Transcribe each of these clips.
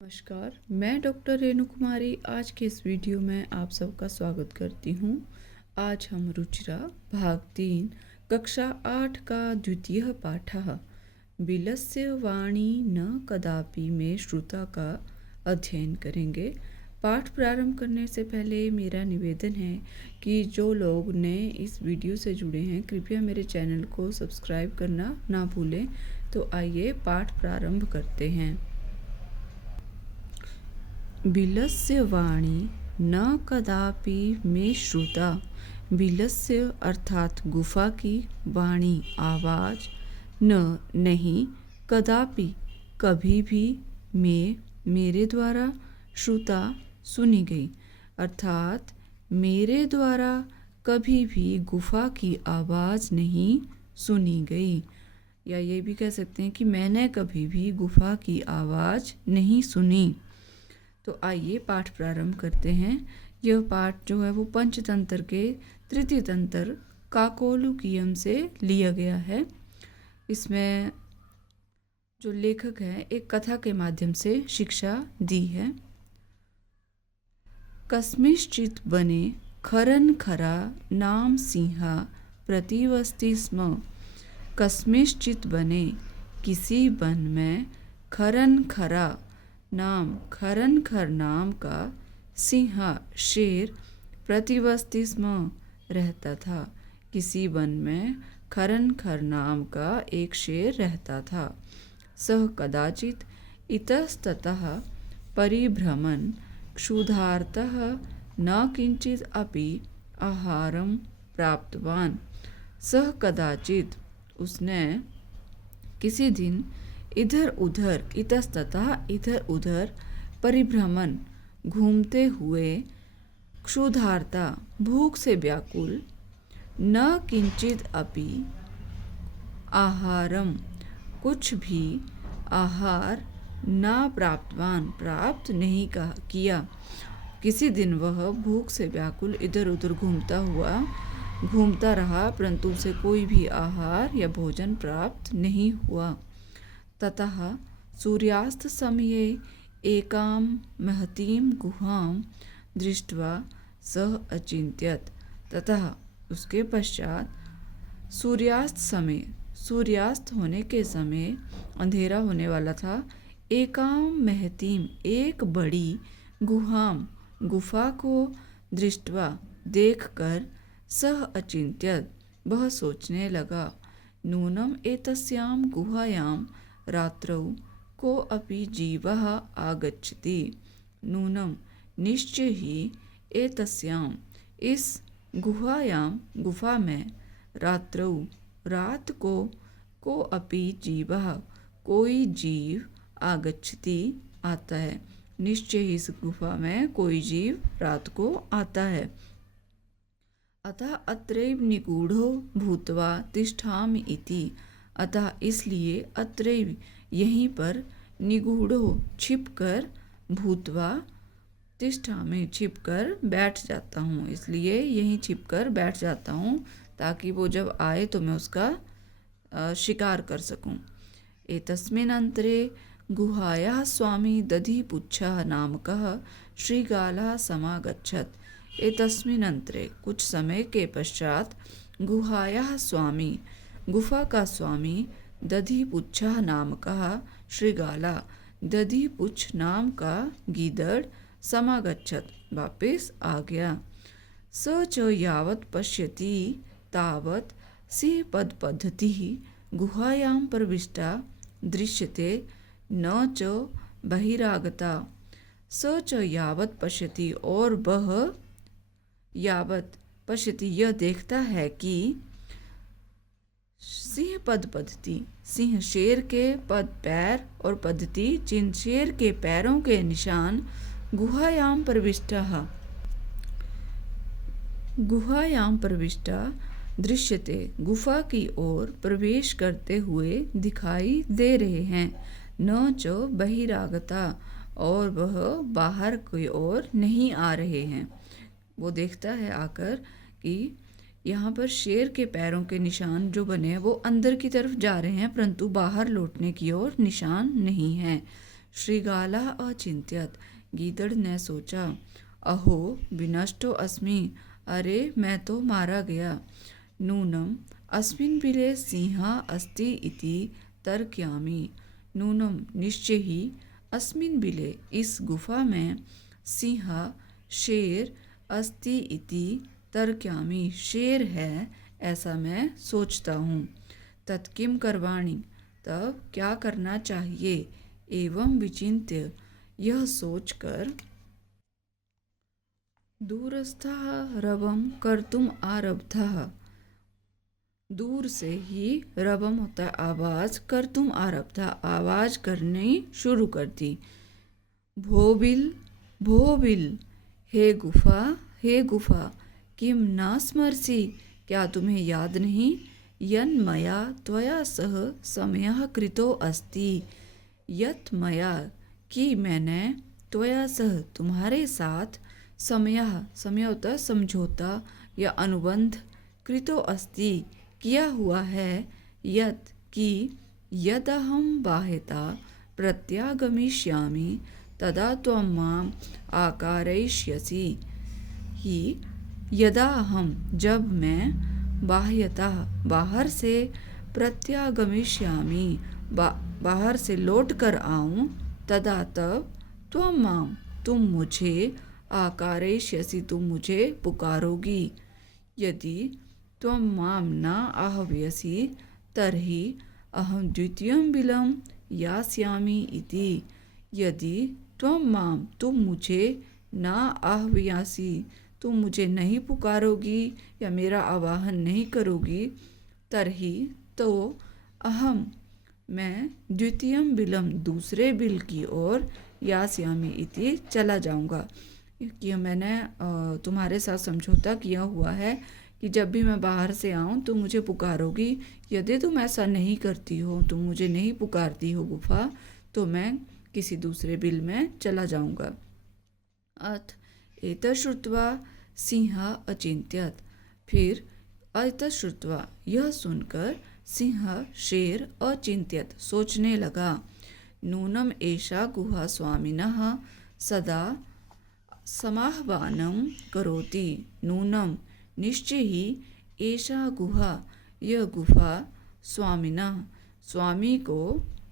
नमस्कार, मैं डॉक्टर रेणु कुमारी आज के इस वीडियो में आप सबका स्वागत करती हूँ। आज हम रुचिरा भाग 3 कक्षा 8 का द्वितीय पाठः बिलस्य वाणी न कदापि में श्रुता का अध्ययन करेंगे। पाठ प्रारंभ करने से पहले मेरा निवेदन है कि जो लोग नए इस वीडियो से जुड़े हैं कृपया मेरे चैनल को सब्सक्राइब करना ना भूलें। तो आइए पाठ प्रारंभ करते हैं। बिलस्य वाणी न कदापि में श्रुता। बिलस्य अर्थात गुफा की, वाणी आवाज, न नहीं, कदापि कभी भी, में मेरे द्वारा, श्रुता सुनी गई। अर्थात मेरे द्वारा कभी भी गुफा की आवाज़ नहीं सुनी गई, या ये भी कह सकते हैं कि मैंने कभी भी गुफा की आवाज़ नहीं सुनी। तो आइए पाठ प्रारंभ करते हैं। यह पाठ जो है वो पंचतंत्र के तृतीय तंत्र काकोलुकीयम से लिया गया है। इसमें जो लेखक है एक कथा के माध्यम से शिक्षा दी है। कस्मिश्चित बने खरन खरा नाम सिंहा प्रतिवस्ति स्म। कस्मिश्चित बने किसी वन में खरन खरा नाम, खरन खर नाम का, सिंहा शेर, प्रतिवस्ति स्म रहता था। किसी वन में खरन खर नाम का एक शेर रहता था। सह कदाचित इतस्ततः परिभ्रमन् क्षुधार्तः न किंचित अपि आहारं प्राप्तवान्। सह कदाचित उसने किसी दिन इधर उधर, इतस्ततः इधर उधर, परिभ्रमण घूमते हुए, क्षुधार्ता भूख से व्याकुल, न किंचित अपि आहारम कुछ भी आहार, न प्राप्तवान प्राप्त नहीं किया। किसी दिन वह भूख से व्याकुल इधर उधर घूमता रहा परंतु उसे कोई भी आहार या भोजन प्राप्त नहीं हुआ। ततः सूर्यास्त समये एकां महतीं गुहां दृष्ट्वा सः अचिंत्यत। ततः उसके पश्चात सूर्यास्त होने के समय, अंधेरा होने वाला था, एकां महतीं एक बड़ी, गुहां गुफा को, दृष्ट्वा देखकर, सः अचिंत्यत वह सोचने लगा, नूनम एतस्यां गुहायां रात्रौ को अपि जीवः आगच्छति। नूनम निश्चय ही, एतस्यां इस गुहायां गुफा में, रात्रौ रात को अपि जीवः कोई जीव, आगच्छति आता है। निश्चय ही इस गुफा में कोई जीव रात को आता है। अतः अत्रैव निगूढ़ो भूत्वा तिष्ठामि इति। अतः इसलिए अत्रैव यहीं पर, निगूढ़ो छिपकर, भूत्वा तिष्ठामि छिपकर बैठ जाता हूँ, इसलिए यहीं छिपकर बैठ जाता हूँ ताकि वो जब आए तो मैं उसका शिकार कर सकूँ। एतस्मिन् अंतरे गुहायाः स्वामी दधिपुच्छः नामकः श्रीगालः समागच्छत्। एतस्मिन् अंतरे कुछ समय के पश्चात, गुहायाः स्वामी गुफा का स्वामी, दधिपुच्छः नामकः श्रीगाला दधिपुच्छ नाम का गीदड़, समागच्छत् वापिस आ गया। स च यावत् पश्यति तावत् सिंहपदपद्धतिः गुहायां प्रविष्टा दृश्यते न च बहिरागता। स च यावत् पश्यति और वह, यावत् पश्यति यह देखता है कि, सिंह पद पद्धति सिंह शेर के पद पैर और पद्धति जिन शेर के पैरों के निशान, गुहायां प्रविष्टा दृश्यते गुफा की ओर प्रवेश करते हुए दिखाई दे रहे हैं। न च बहिरागता और वह बाहर की ओर नहीं आ रहे हैं। वो देखता है आकर कि यहाँ पर शेर के पैरों के निशान जो बने हैं वो अंदर की तरफ जा रहे हैं परंतु बाहर लौटने की ओर निशान नहीं है। श्रीगालः अचिन्त्यत, गीदड़ ने सोचा। अहो विनष्टो अस्मि, अरे मैं तो मारा गया। नूनम अस्मिन् बिले सिंह अस्ति इति तर्कयामि, नूनम निश्चय ही अस्मिन् बिले इस गुफा में सिंह शेर अस्ति इति तर्कयामि शेर है ऐसा मैं सोचता हूँ। तत्किम करवाणि, तब क्या करना चाहिए। एवं विचिन्त्य, यह सोचकर दूरस्थः रवं कर्तुम आरब्धः, दूर से ही रवम होता है आवाज़, कर्तुम आरब्धा आवाज़ करनी शुरू कर दी। भोबिल भोबिल, हे गुफा किम न स्मरसि, क्या तुम्हें याद नहीं। यन मया त्वया सह समयः कृतो अस्ति, यत मया कि मैंने त्वया सह तुम्हारे साथ समय होता है समझौता या अनुबंध, कृतो अस्ति किया हुआ है, यत कि यदहं बाह्यता प्रत्यागमिष्यामि तदा त्वं माम् आकारयिष्यसि, ही यदा हम जब मैं बाह्यतः बाहर से प्रत्यागमिष्यामि बाहर से लौट कर आऊँ, तदा तब त्वं माम् तुम मुझे आकारयिष्यसि तुम मुझे पुकारोगी। यदि त्वं मां न आह्वयसि तर्हि अहं द्वितीयं बिलं यास्यामि इति, यदि त्वं मां तुम मुझे न आह्वयासि तुम मुझे नहीं पुकारोगी या मेरा आवाहन नहीं करोगी, तर्हि तो अहम मैं द्वितीयं बिलम दूसरे बिल की ओर यास्यामि इति चला जाऊंगा, कि मैंने तुम्हारे साथ समझौता किया हुआ है कि जब भी मैं बाहर से आऊँ तो मुझे पुकारोगी। यदि तुम ऐसा नहीं करती हो, तुम मुझे नहीं पुकारती हो गुफा, तो मैं किसी दूसरे बिल में चला जाऊंगा। अथ एतत् श्रुत्वा सिंह अचिन्त्यत, फिर एतत् श्रुत्वा यह सुनकर सिंह शेर अचिन्त्यत सोचने लगा। नूनम एषा गुहा स्वामिनः सदा समाह्वानं करोति, नूनम निश्चय ही एषा गुहा यह गुफा स्वामिनः स्वामी को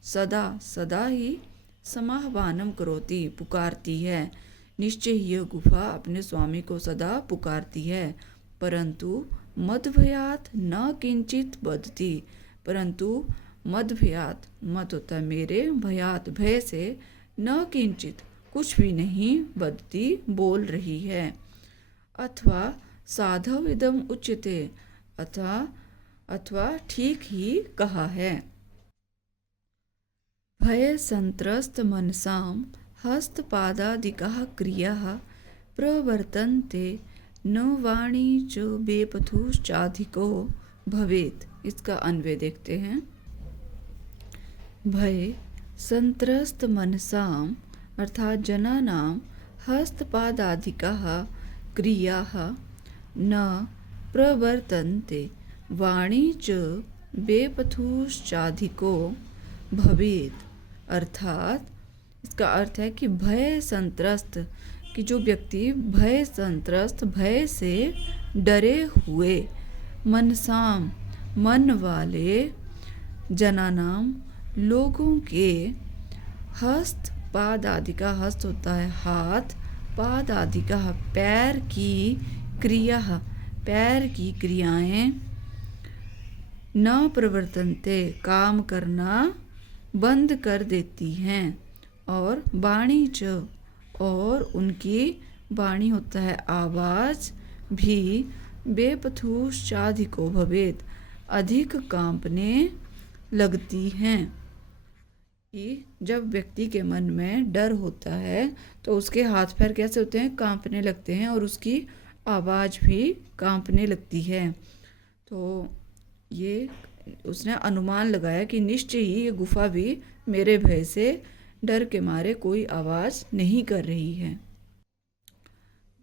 सदा ही समाह्वानम करोति पुकारती है, निश्चय ही यह गुफा अपने स्वामी को सदा पुकारती है। परंतु मदभयात न किंचित बदती, परंतु मदभयात मत होता है मेरे, भयात भय से, न किंचित कुछ भी नहीं बदती बोल रही है। अथवा साधव इदम उच्यते, अथवा ठीक ही कहा है। भय संत्रस्त मनसाम हस्तपादादिकाः क्रियाः प्रवर्तन्ते, न वाणी च बेपथुश्चाधिको भवेत्। इसका अन्वय देखते हैं। भय संत्रस्त मनसाम अर्थात जनानां हस्तपादादिकाः क्रियाः न प्रवर्तन्ते, वाणी च बेपथुश्चाधिको भवेत्। अर्थात इसका अर्थ है कि भय संत्रस्त, कि जो व्यक्ति भय संत्रस्त भय से डरे हुए, मनसाम मन वाले, जनानाम लोगों के, हस्त पाद आदि का हस्त होता है हाथ, पाद आदि का पैर की क्रिया, पैर की क्रियाएं, न प्रवर्तनते काम करना बंद कर देती हैं, और वाणी च और उनकी वाणी होता है आवाज़ भी, बेपथुश्चाधिको भवेत् अधिक कांपने लगती हैं। कि जब व्यक्ति के मन में डर होता है तो उसके हाथ पैर कैसे होते हैं, कांपने लगते हैं, और उसकी आवाज़ भी कांपने लगती है। तो ये उसने अनुमान लगाया कि निश्चय ही ये गुफा भी मेरे भय से डर के मारे कोई आवाज़ नहीं कर रही है।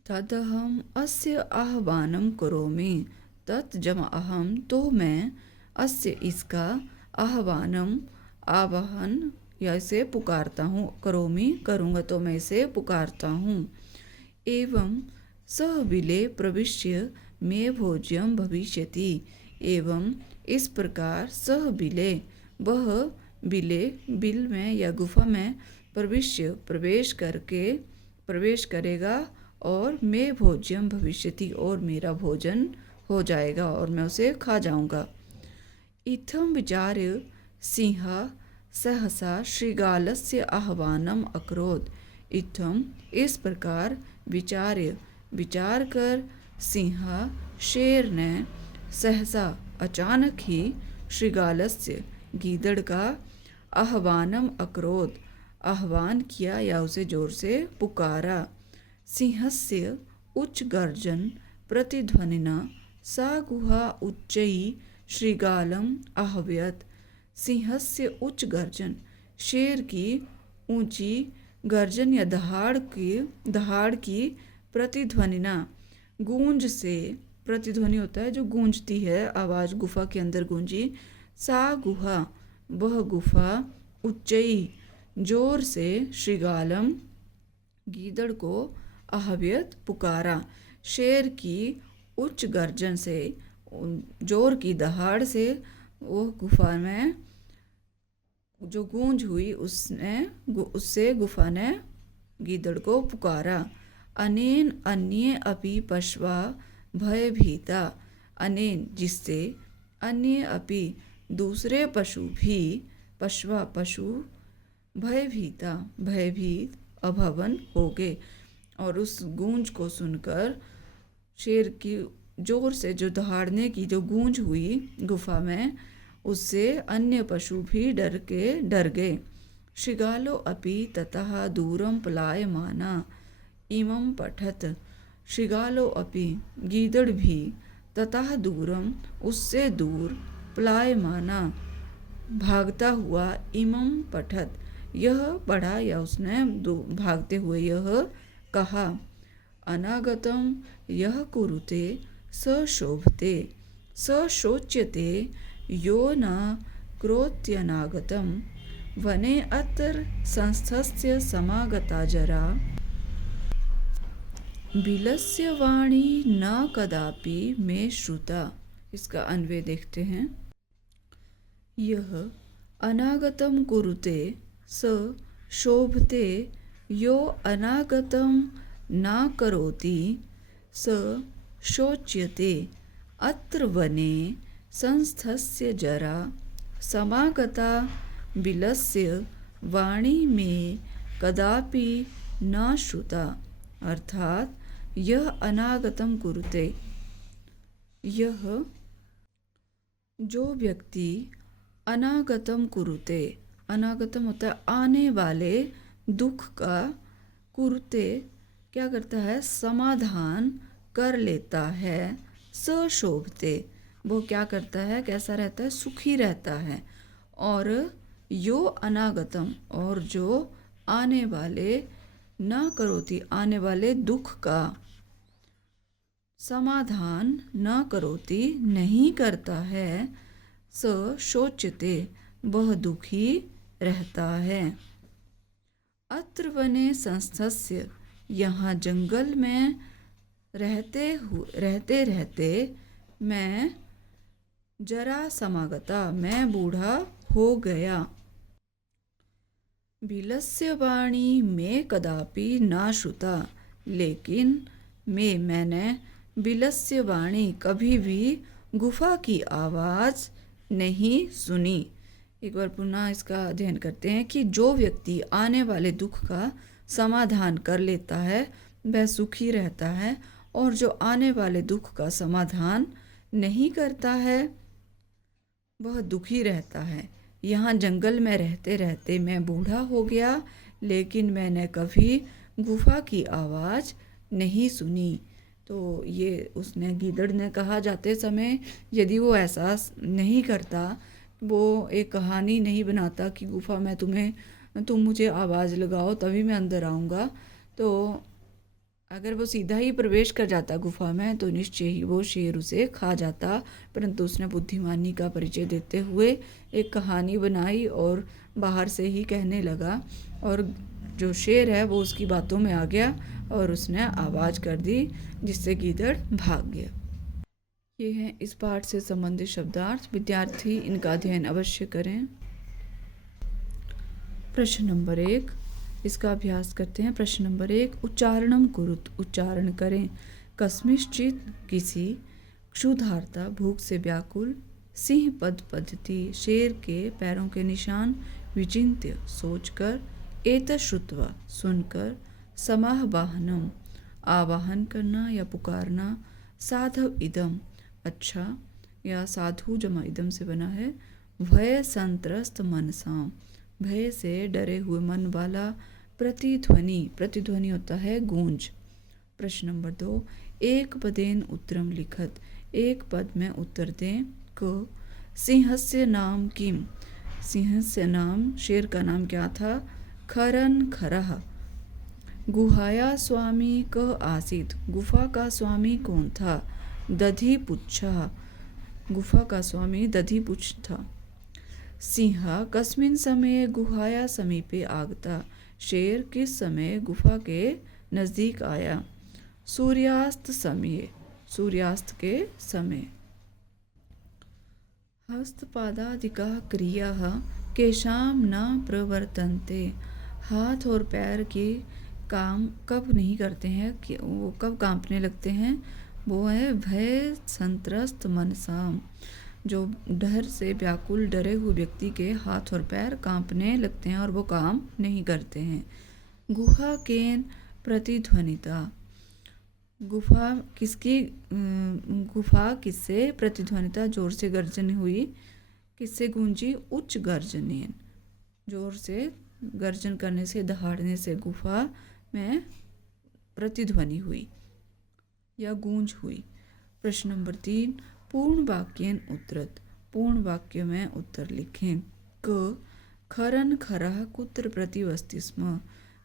तदहम अस्य आह्वानं करोमि, तत् जब अहम तो मैं, अस्य इसका, आह्वानम आवाहन या इसे पुकारता हूँ, करोमि करूँगा तो मैं इसे पुकारता हूँ। एवं सह बिले प्रविश्य मे भोज्यम भविष्यति। एवं इस प्रकार सह बिले वह बिले बिल में या गुफा में प्रविश्य प्रवेश करेगा और मे भोज्यम भविष्यति और मेरा भोजन हो जाएगा और मैं उसे खा जाऊंगा। इत्थं विचार्य सिंह सहसा श्रीगालस्य आह्वानम अकरोत्। इत्थम इस प्रकार विचार कर सिंह शेर ने सहसा अचानक ही श्रीगालस्य गीदड़ का आह्वानम अकरोत् आह्वान किया या उसे जोर से पुकारा। सिंहस्य उच्च गर्जन प्रतिध्वनिना सा गुहा उच्चैः श्रीगालम आह्वयत्। सिंहस्य उच्च गर्जन शेर की ऊंची गर्जन या दहाड़ की प्रतिध्वनिना गूंज से, प्रतिध्वनि होता है जो गूंजती है आवाज़, गुफा के अंदर गूंजी। सा गुहा वह गुफा उच्चैः जोर से श्रीगालम गीदड़ को आह्वयत् पुकारा। शेर की उच्च गर्जन से, जोर की दहाड़ से वो गुफा में जो गूंज हुई उससे गुफा ने गीदड़ को पुकारा। अनेन अन्ये अपि पशवा भयभीता। अनेन जिससे, अन्य अपि दूसरे पशु भी, पशवा पशु, भयभीता भयभीत अभवन हो गए। और उस गूंज को सुनकर शेर की जोर से जो दहाड़ने की जो गूंज हुई गुफा में, उससे अन्य पशु भी डर गए। श्रीगालो अपि ततः दूरम पलायमाना इमं पठत। श्रीगालो अपि गीदड़ भी ततः दूरम उससे दूर, पलायमाना भागता हुआ, इमं पठत यह पढ़ा या उसने भागते हुए यह कहा। अनागतम यह कुरुते स शोभते स शोच्यते यो न क्रोत्यनागतम। वने अत्र संस्थस्य समागता जरा बिलस्य वाणी न कदापि मे श्रुता। इसका अन्वय देखते हैं। यह अनागतम कुरुते स शोभते यो अनागतम न करोति स शोच्यते। अत्र वने संस्थस्य जरा समागता बिलस्य वाणी में कदापि न श्रुता। अर्थात यह अनागतम कुरुते, यह जो व्यक्ति अनागतम कुरुते, अनागतम होता है आने वाले दुख का, कुरुते क्या करता है, समाधान कर लेता है। सशोभते वो क्या करता है, कैसा रहता है, सुखी रहता है। और यो अनागतम और जो आने वाले, न करोति आने वाले दुख का, समाधान न करोति नहीं करता है, स शोच्यते वह दुखी रहता है। अत्र वने संस्थस्य यहाँ जंगल में रहते रहते मैं जरा समागता मैं बूढ़ा हो गया। बिलस्य वाणी में कदापि ना श्रुता, लेकिन मैंने बिलस्य वाणी कभी भी गुफा की आवाज़ नहीं सुनी। एक बार पुनः इसका अध्ययन करते हैं कि जो व्यक्ति आने वाले दुख का समाधान कर लेता है वह सुखी रहता है, और जो आने वाले दुख का समाधान नहीं करता है वह दुखी रहता है। यहाँ जंगल में रहते रहते मैं बूढ़ा हो गया, लेकिन मैंने कभी गुफा की आवाज़ नहीं सुनी। तो ये उसने, गीदड़ ने कहा जाते समय, यदि वो एहसास नहीं करता, वो एक कहानी नहीं बनाता कि गुफा में तुम मुझे आवाज़ लगाओ तभी मैं अंदर आऊँगा, तो अगर वो सीधा ही प्रवेश कर जाता गुफा में तो निश्चय ही वो शेर उसे खा जाता, परंतु उसने बुद्धिमानी का परिचय देते हुए एक कहानी बनाई और बाहर से ही कहने लगा, और जो शेर है वो उसकी बातों में आ गया और उसने आवाज़ कर दी, जिससे गीदड़ भाग गया। ये हैं इस पाठ से संबंधित शब्दार्थ। विद्यार्थी इनका अध्ययन अवश्य करें। प्रश्न नंबर 1, इसका अभ्यास करते हैं। प्रश्न नंबर 1, उच्चारणम कुरुत, उच्चारण करें। कस्मिश्चित, किसी। क्षुधार्ता, भूख से व्याकुल। सिंह पद पद्धति, शेर के पैरों के निशान। विचिन्त्य, सोचकर। एतश्रुत्वा, सुनकर। समाहवाहनम, आवाहन करना या पुकारना। साधव इदम, अच्छा या साधु जमा इदम से बना है। भय संत्रस्त मनसाम, भय से डरे हुए मन वाला। प्रतिध्वनि, प्रतिध्वनि होता है गूंज। प्रश्न नंबर 2, एक पदेन उत्तरम लिखत, एक पद में उत्तर दें। क, सिंहस्य नाम किम, सिंहस्य नाम, शेर का नाम क्या था? खरन खरह। गुहाया स्वामी क आसीत, गुफा का स्वामी कौन था? दधि पुच्छा, गुफा का स्वामी दधि पुच्छ था। सिंह कस्मिन् समये गुहाया समीपे आगता, शेर किस समय गुफा के नज़दीक आया? सूर्यास्त समय, सूर्यास्त के समय। हस्तपादादिकाः क्रियाः केषां न प्रवर्तन्ते, हाथ और पैर के काम कब नहीं करते हैं, कि वो कब कांपने लगते हैं? वो है भय संत्रस्त मनसाम, जो डर से व्याकुल डरे हुए व्यक्ति के हाथ और पैर कांपने लगते हैं और वो काम नहीं करते हैं। गुहा केन प्रतिध्वनिता, गुफा किसकी, गुफा किससे प्रतिध्वनिता, जोर से गर्जन हुई। किससे गूंजी? उच्च गर्जनेन, जोर से गर्जन करने से, दहाड़ने से गुफा में प्रतिध्वनि हुई या गूंज हुई। प्रश्न नंबर 3, पूर्ण वाक्यन उत्तरत, पूर्ण वाक्य में उत्तर लिखें। क, खरन खरह कुत्र प्रतिवस्ति स्म,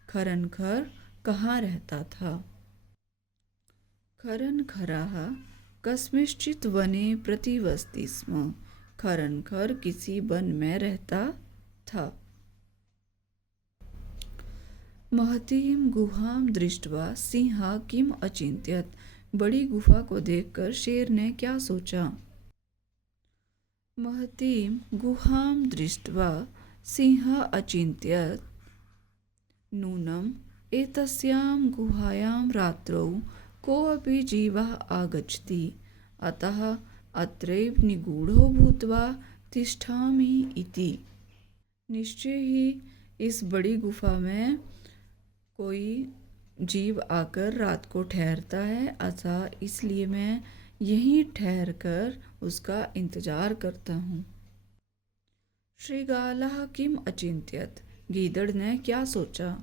खरन खर कहाँ रहता था? खरन खरह कस्मिश्चित वने प्रतिवस्ति स्म, खरन खर किसी वन में रहता था। महतीं गुहां दृष्ट्वा सिंह किम अचिंत्यत, बड़ी गुफा को देखकर शेर ने क्या सोचा? महतीं गुहां दृष्ट्वा सिंह अचिंत्यत नूनम एतस्यां गुहायां रात्रौ कोऽपि जीवः आगच्छति, अतः अत्रैव निगूढ़ो भूत्वा तिष्ठामि इति। निश्चय ही इस बड़ी गुफा में कोई जीव आकर रात को ठहरता है, अतः इसलिए मैं यहीं ठहर कर उसका इंतजार करता हूँ। श्रीगालः किम अचिंत्यत, गीदड़ ने क्या सोचा?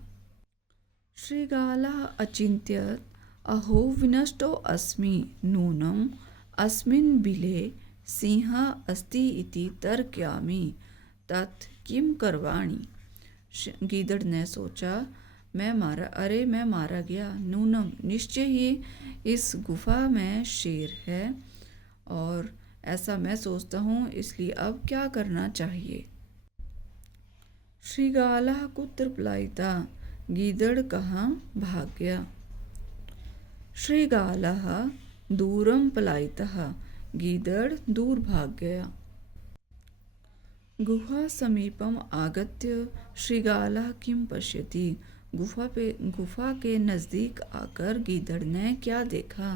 श्रीगालः अचिंत्यत अहो विनष्टो अस्मि नूनम अस्मिन् बिले सिंह अस्ति इति तर्कयामि, तत् किम करवाणि। गीदड़ ने सोचा, मैं मारा गया। नूनम, निश्चय ही इस गुफा में शेर है और ऐसा मैं सोचता हूँ, इसलिए अब क्या करना चाहिए? श्रीगालः कुत्र पलायिता, गीदड़ कहाँ भाग गया? श्रीगालः दूरम पलायितः, गीदड़ दूर भाग गया। गुहा समीपम आगत्य श्रीगालः किम पश्यति, गुफा के नज़दीक आकर गीदड़ ने क्या देखा?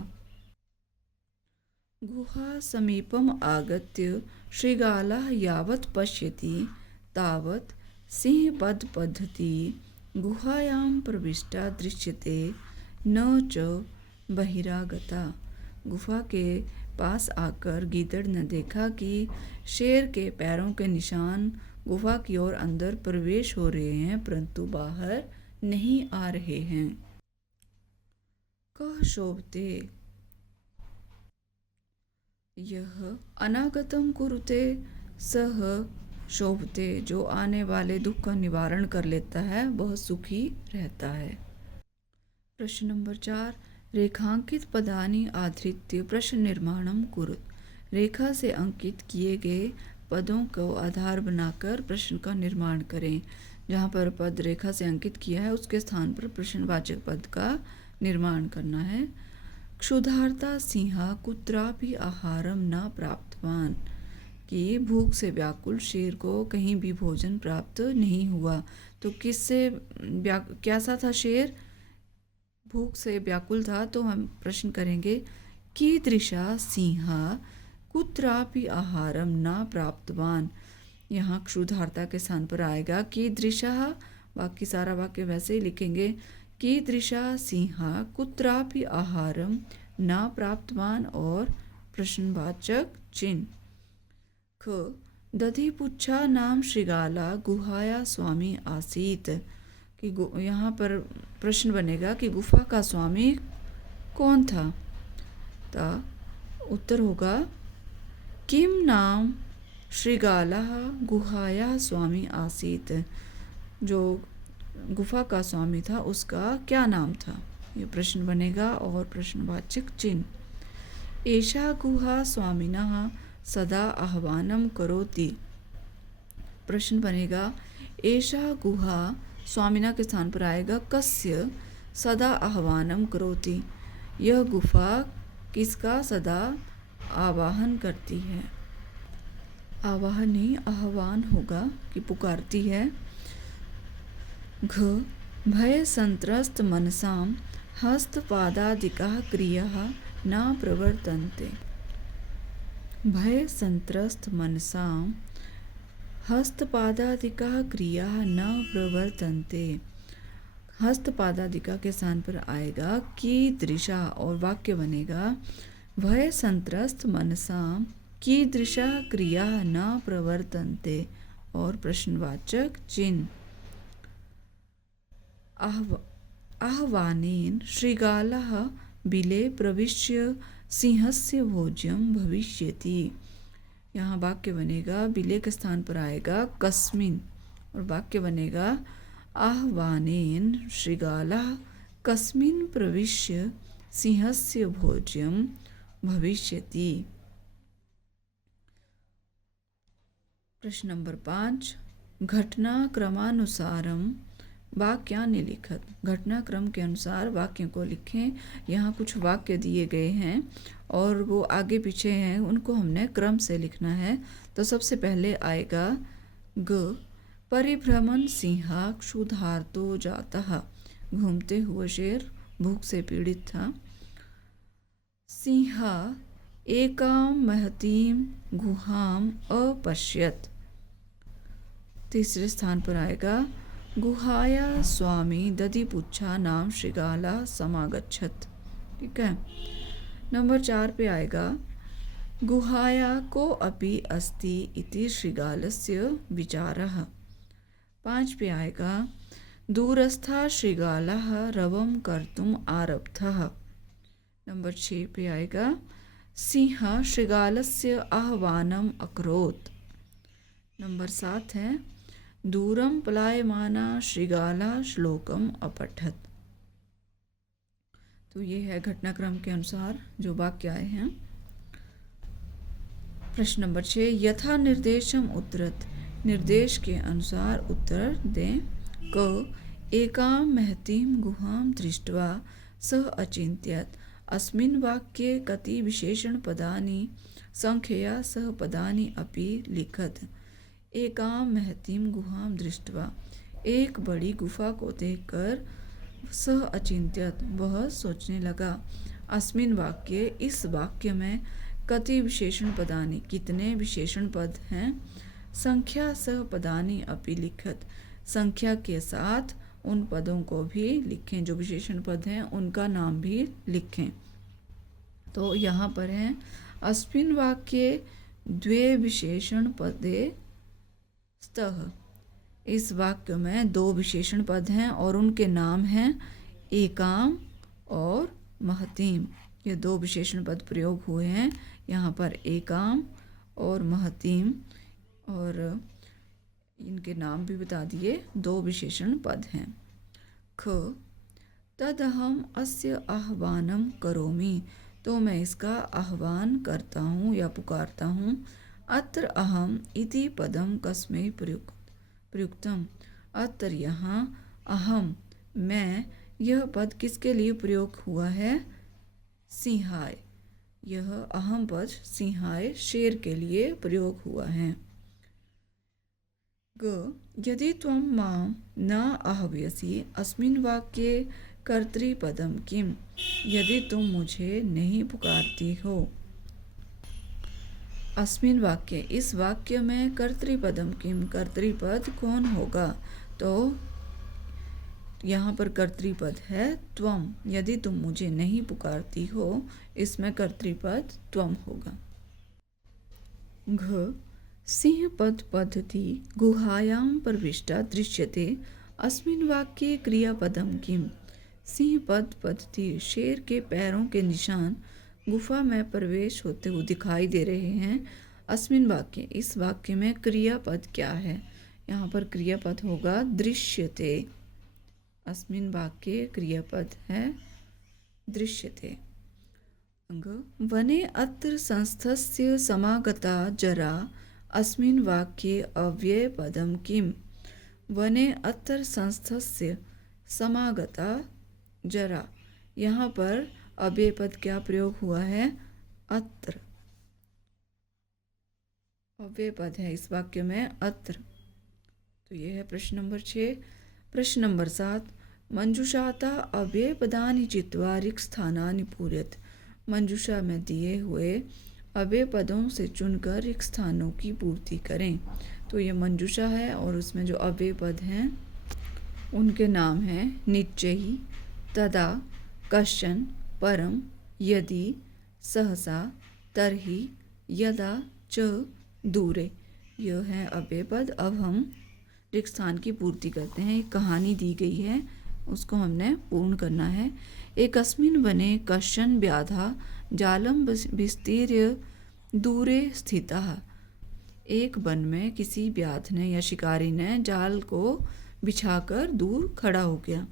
गुहा समीपम आगत्य श्रीगालः यावत् पश्यति तावत् सिंहपद पद्धति गुहायां प्रविष्टा दृश्यते न च बहिरागता। गुफा के पास आकर गीदड़ ने देखा कि शेर के पैरों के निशान गुफा की ओर अंदर प्रवेश हो रहे हैं, परंतु बाहर नहीं आ रहे हैं। कह शोभते, यह अनागतम कुरुते सह शोभते, जो आने वाले दुख का निवारण कर लेता है वह सुखी रहता है। प्रश्न नंबर 4, रेखांकित पदानि आधृत्य प्रश्न निर्माणम कुरुत। रेखा से अंकित किए गए पदों को आधार बनाकर प्रश्न का निर्माण करें। जहाँ पर पद रेखा से अंकित किया है उसके स्थान पर प्रश्नवाचक पद का निर्माण करना है। क्षुधार्ता सिंहा कुत्रापि आहारम न प्राप्तवान, कि भूख से व्याकुल शेर को कहीं भी भोजन प्राप्त नहीं हुआ। तो किससे कैसा था शेर? भूख से व्याकुल था। तो हम प्रश्न करेंगे कीदृशा सिंहा कुत्रापि आहारम न प्राप्तवान। यहाँ क्षुधार्ता के स्थान पर आएगा कीदृशा, बाकी सारा वाक्य वैसे ही लिखेंगे। कीदृशा सिंहा कुत्रापि आहारम न प्राप्तवान और प्रश्नवाचक चिन्ह। ख दधिपुच्छा नाम श्रृगाला गुहाया स्वामी आसीत, कि यहाँ पर प्रश्न बनेगा कि गुफा का स्वामी कौन था। तो उत्तर होगा किम नाम श्रृगाला गुहाया स्वामी आसीत, जो गुफा का स्वामी था उसका क्या नाम था, ये प्रश्न बनेगा और प्रश्नवाचक चिन्ह। एषा गुहा स्वामिनः सदा आह्वानं करोति, प्रश्न बनेगा एषा गुहा स्वामिना के स्थान पर आएगा कस्य सदा आह्वानं करोति, यह गुफा किसका सदा आवाहन करती है। आवाहन नहीं आह्वान होगा कि पुकारती है। घ भय संत्रस्त मनसां हस्तपादादिकाः क्रियाः न प्रवर्तन्ते। भय संत्रस्त मनसां हस्तपादादिकाः क्रियाः न प्रवर्तन्ते। हस्तपादादिका के स्थान पर आएगा कीदृशा और वाक्य बनेगा भय संत्रस्त मनसां कीदृशा क्रिया न प्रवर्तन्ते और प्रश्नवाचक चिन्ह। आह्वानेन श्रृगालः बिले प्रविश्य सिंहस्य भोज्यं भविष्यति। यहाँ वाक्य बनेगा बिले के स्थान पर आएगा कस्मिन् और वाक्य बनेगा आह्वानेन श्रृगालः कस्मिन् प्रविश्य सिंहस्य भोज्यं भविष्यति। प्रश्न नंबर 5, घटनाक्रमानुसारम वाक्यानि लिखत। घटनाक्रम के अनुसार वाक्यों को लिखें। यहाँ कुछ वाक्य दिए गए हैं और वो आगे पीछे हैं, उनको हमने क्रम से लिखना है। तो सबसे पहले आएगा ग परिभ्रमण सिंहा क्षुधार्तो जातः, घूमते हुए शेर भूख से पीड़ित था। सिंहा एकां महतीं गुहाम अपश्यत, तीसरे स्थान पर आएगा गुहाया स्वामी दधिपुच्छा नाम श्रृगाला समागच्छत। ठीक है। नंबर 4 पे आएगा गुहाया को अपि अस्ति इति श्रृगालस्य विचारः। 5 पे आएगा दूरस्था श्रृगालः रवं कर्तुम् आरब्धः। नंबर 6 पे आएगा सिंह श्रृगालस्य आह्वानम् अकरोत्। नंबर 7 है दूरं पलायमाना श्रृगाला श्लोकम अपठत। तो ये है घटनाक्रम के अनुसार जो वाक्य आए हैं। प्रश्न नंबर 6, यथा निर्देशम उत्तरत, निर्देश के अनुसार उत्तर दें। क एकां महतीं गुहां दृष्ट्वा सः अचिन्त्यत, अस्मिन् वाक्ये कति विशेषण पदानि संख्यया सह पदानि अपि लिखत। एकां महतीं गुहां दृष्ट्वा, एक बड़ी गुफा को देखकर सह अचिन्त्यत, वह सोचने लगा। अस्मिन् वाक्ये, इस वाक्य में कति विशेषण पदानि, कितने विशेषण पद हैं। संख्या सह पदानि अपि लिखत, संख्या के साथ उन पदों को भी लिखें, जो विशेषण पद हैं उनका नाम भी लिखें। तो यहाँ पर हैं अस्मिन् वाक्ये द्वे विशेषण पदे स्तः, इस वाक्य में 2 विशेषण पद हैं और उनके नाम हैं एकाम और महतीम। ये 2 विशेषण पद प्रयोग हुए हैं यहाँ पर, एकाम और महतीम, और इनके नाम भी बता दिए। 2 विशेषण पद हैं। ख तदहम अस्य आह्वानं करोमि, तो मैं इसका आह्वान करता हूँ या पुकारता हूँ। अत्र अहम इति पदम कस्मै प्रयुक्तम, अत्र यहाँ, अहम मैं, यह पद किसके लिए प्रयोग हुआ है? सिंहाय। यह अहम पद सिंहाय शेर के लिए प्रयोग हुआ है। ग यदि त्वं मां न आह्वयसि अस्मिन् वाक्ये कर्तृपदम किम, यदि तुम मुझे नहीं पुकारती हो अस्मिन् वाक्य, इस वाक्य में कर्तृपदम किम, कर्तृपद कौन होगा? तो यहाँ पर कर्तृपद है त्वम, यदि तुम मुझे नहीं पुकारती हो, इसमें कर्तृपद त्वम होगा। घ सिंह पद पद्धति गुहायां प्रविष्टा दृश्यते अस्मिन् वाक्ये क्रियापदम किम, सिंह पद पद्धति शेर के पैरों के निशान गुफा में प्रवेश होते हुए दिखाई दे रहे हैं। अस्मिन् वाक्य, इस वाक्य में क्रियापद क्या है? यहाँ पर क्रियापद होगा दृश्यते। अस्मिन् वाक्ये क्रियापद है दृश्यते। वने अत्र संस्थस्य समागता जरा अस्मिन् वाक्ये अव्ययपदम किम, वने अत्र संस्थस्य समागता जरा, यहाँ पर अव्ययपद क्या प्रयोग हुआ है? अत्र, अव्ययपद है इस वाक्य में अत्र। तो यह है प्रश्न नंबर 6। प्रश्न नंबर 7, मंजूषाता अव्ययपदानि चित्वा रिक्तस्थानानि पूरयत, मंजूषा में दिए हुए अव्ययपदों से चुनकर रिक्त स्थानों की पूर्ति करें। तो ये मंजूषा है और उसमें जो अव्ययपद हैं उनके नाम हैं निश्चयी, तदा, कश्चन, परम, यदि, सहसा, तरहि, यदा, च, दूरे। यह है अव्ययपद। अब हम रिक्त स्थान की पूर्ति करते हैं। एक कहानी दी गई है, उसको हमने पूर्ण करना है। एकस्मिन् वने कश्चन व्याधा जालम विस्तीर्य दूरे स्थितः, एक वन में किसी व्याध ने या शिकारी ने जाल को बिछाकर दूर खड़ा हो गया।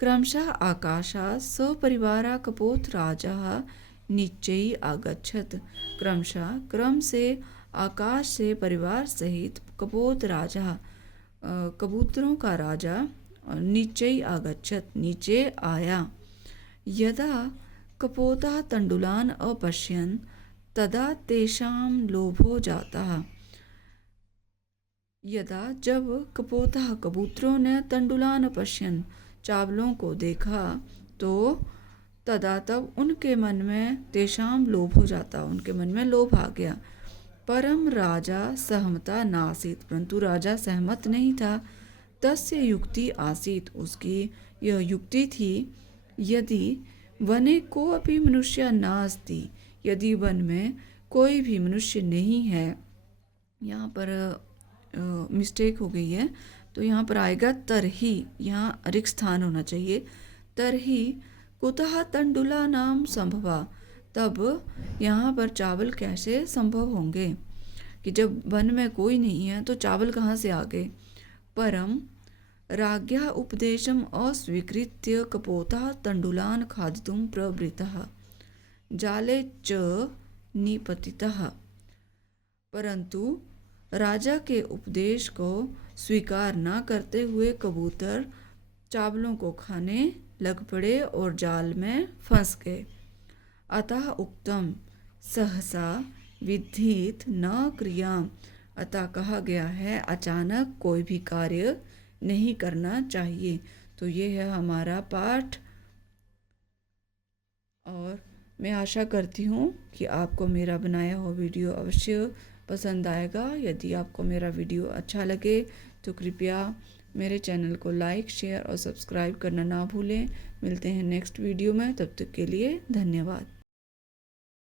क्रमशः आकाशात् सपरिवारा कपोत राजा निश्चयी आगच्छत, क्रमशः क्रम से आकाश से परिवार सहित कपोत राजा, कबूतरों का राजा, निश्चयी आगच्छत, नीचे आया। यदा कपोतः तंडुलान अपश्यन् तदा तेषां लोभो जातः, यदा जब कपोतः कबूतरों ने तंडुलान अपश्यन् चावलों को देखा, तो तदा तब उनके मन में तेषां लोभ हो जाता, उनके मन में लोभ आ गया। परम राजा सहमता नासीत, परंतु राजा सहमत नहीं था। तस्य युक्ति आसीत, उसकी यह युक्ति थी, यदि वने को अपि मनुष्य नास्ति, यदि वन में कोई भी मनुष्य नहीं है। यहाँ पर मिस्टेक हो गई है, तो यहाँ पर आएगा तरही, यहाँ रिक्त स्थान होना चाहिए। तरही कुतः तंडुला नाम संभवा, तब यहाँ पर चावल कैसे संभव होंगे कि जब वन में कोई नहीं है तो चावल कहाँ से आ गए। परम राज्ञा उपदेशम अस्वीकृत्य कपोतः तंडुलान खादितुं प्रवृत्तः जाले च निपतितः, परंतु राजा के उपदेश को स्वीकार न करते हुए कबूतर चावलों को खाने लग पड़े और जाल में फंस गए। अतः उक्तम सहसा विद्धित न क्रियाम, अतः कहा गया है अचानक कोई भी कार्य नहीं करना चाहिए। तो ये है हमारा पाठ, और मैं आशा करती हूँ कि आपको मेरा बनाया हुआ वीडियो अवश्य पसंद आएगा। यदि आपको मेरा वीडियो अच्छा लगे तो कृपया मेरे चैनल को लाइक, शेयर और सब्सक्राइब करना ना भूलें। मिलते हैं नेक्स्ट वीडियो में, तब तक के लिए धन्यवाद।